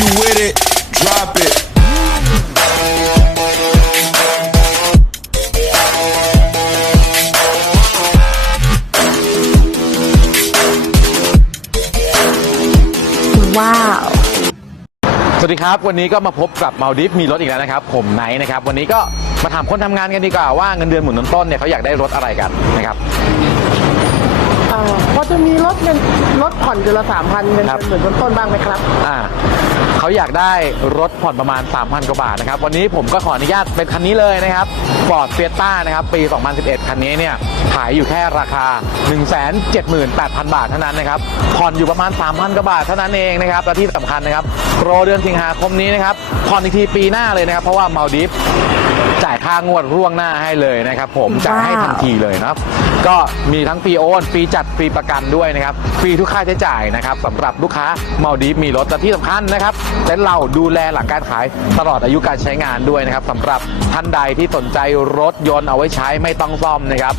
you with it, drop it. ว้าวสวัสดีครับ วันนี้ก็มาพบกับมาดิฟมีรถอีกแล้วนะครับ ผมไนท์นะครับ วันนี้ก็มาถามคนทำงานกันดีกว่าว่าเงินเดือนหมุนต้นๆเนี่ยเขาอยากได้รถอะไรกันนะครับอ่า พอจะมีรถเงินรถผ่อนเดือนละสามพันเงินครับ เดือนหมื่นต้นๆบ้างไหมครับ อ่าเขาอยากได้รถผ่อนประมาณ 3,000 กว่าบาทนะครับ วันนี้ผมก็ขออนุญาตเป็นคันนี้เลยนะครับ Ford Fiesta นะครับ ปี 2011 คันนี้เนี่ยขายอยู่แค่ราคา 178,000 บาทเท่านั้นนะครับ ผ่อนอยู่ประมาณ 3,000 กว่าบาทเท่านั้นเองนะครับ และที่สำคัญนะครับโปรเดือนสิงหาคมนี้นะครับ ผ่อนอีกทีปีหน้าเลยนะครับ เพราะว่ามาดิฟจ่ายค่างวดร่วงหน้าให้เลยนะครับ ผมจ่ายให้ทันทีเลยนะครับ ก็มีทั้งฟรีโอนฟรีจัดฟรีประกันด้วยนะครับฟรีทุกค่าใช้จ่ายนะครับสำหรับลูกค้าเมาดีมีรถและที่สำคัญนะครับและเราดูแลหลังการขายตลอดอายุการใช้งานด้วยนะครับสำหรับท่านใดที่สนใจรถยนต์เอาไว้ใช้ไม่ต้องซ่อมนะครับ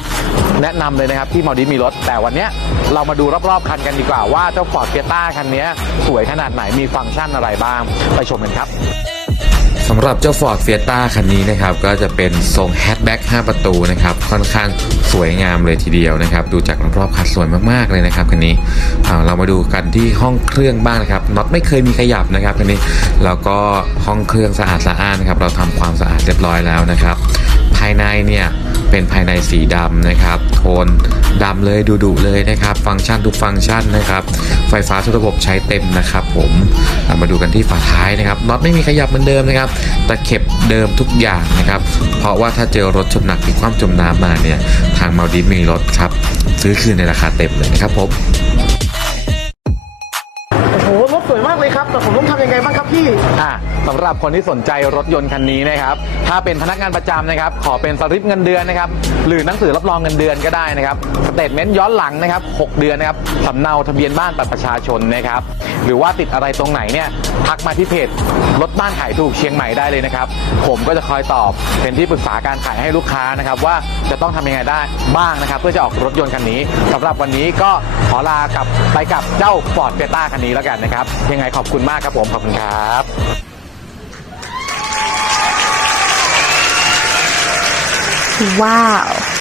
แนะนำเลยนะครับที่เมาดีมีรถ แต่วันเนี้ยเรามาดูรอบๆคันกันดีกว่าว่าเจ้า Ford Fiesta คันเนี้ยสวยขนาดไหนมีฟังก์ชันอะไรบ้างไปชมกันครับ สำหรับเจ้า Ford Fiesta คันนี้นะครับก็จะเป็นทรงแฮชแบ็ก5ประตูนะครับค่อนข้างสวยงามเลยทีเดียวนะครับดูจากรอบๆคันสวยมากๆเลยนะครับคันนี้อ่าเรามาดูกันที่ห้องเครื่องบ้างนะครับน็อตไม่เคยมีขยับนะครับคันนี้แล้วก็ห้องเครื่องสะอาดสะอ้านนะครับเราทำความสะอาดเรียบร้อยแล้วนะครับภายในเนี่ยเป็นภายในสีดำนะครับ ทนดำเลยดุดุๆเลยนะครับ ฟังก์ชันทุกฟังก์ชันนะครับ ไฟฟ้าทุกระบบใช้เต็มนะครับ ผมมาดูกันที่ฝาท้ายนะครับน็อตไม่มีขยับเหมือนเดิมนะครับตะเข็บเดิมทุกอย่างนะครับ เพราะว่าถ้าเจอรถชนหนักที่ความจมน้ำมาเนี่ยทางมาดิมีรถครับซื้อคืนในราคาเต็มเลยนะครับผม หรถสวยมากเลยครับ แต่ผมต้องทำยังไงบ้างครับพี่ อะสำหรับคนที่สนใจรถยนต์คันนี้นะครับ ถ้าเป็นพนักงานประจำนะครับ ขอเป็นสลิปเงินเดือนนะครับ หรือหนังสือรับรองเงินเดือนก็ได้นะครับ สเตทเมนต์ย้อนหลังนะครับ 6 เดือนนะครับ สำเนาทะเบียนบ้านบัตรประชาชนนะครับ หรือว่าติดอะไรตรงไหนเนี่ย ทักมาที่เพจรถบ้านขายถูกเชียงใหม่ได้เลยนะครับ ผมก็จะคอยตอบ เป็นที่ปรึกษาการขายให้ลูกค้านะครับ ว่าจะต้องทำยังไงได้บ้างนะครับ เพื่อจะออกรถยนต์คันนี้สำหรับวันนี้ก็ขอลากลับไปกับเจ้า Ford Fiesta คันนี้แล้วกันนะครับ ยังไงขอบคุณมากครับผมขอบคุณครับว้าว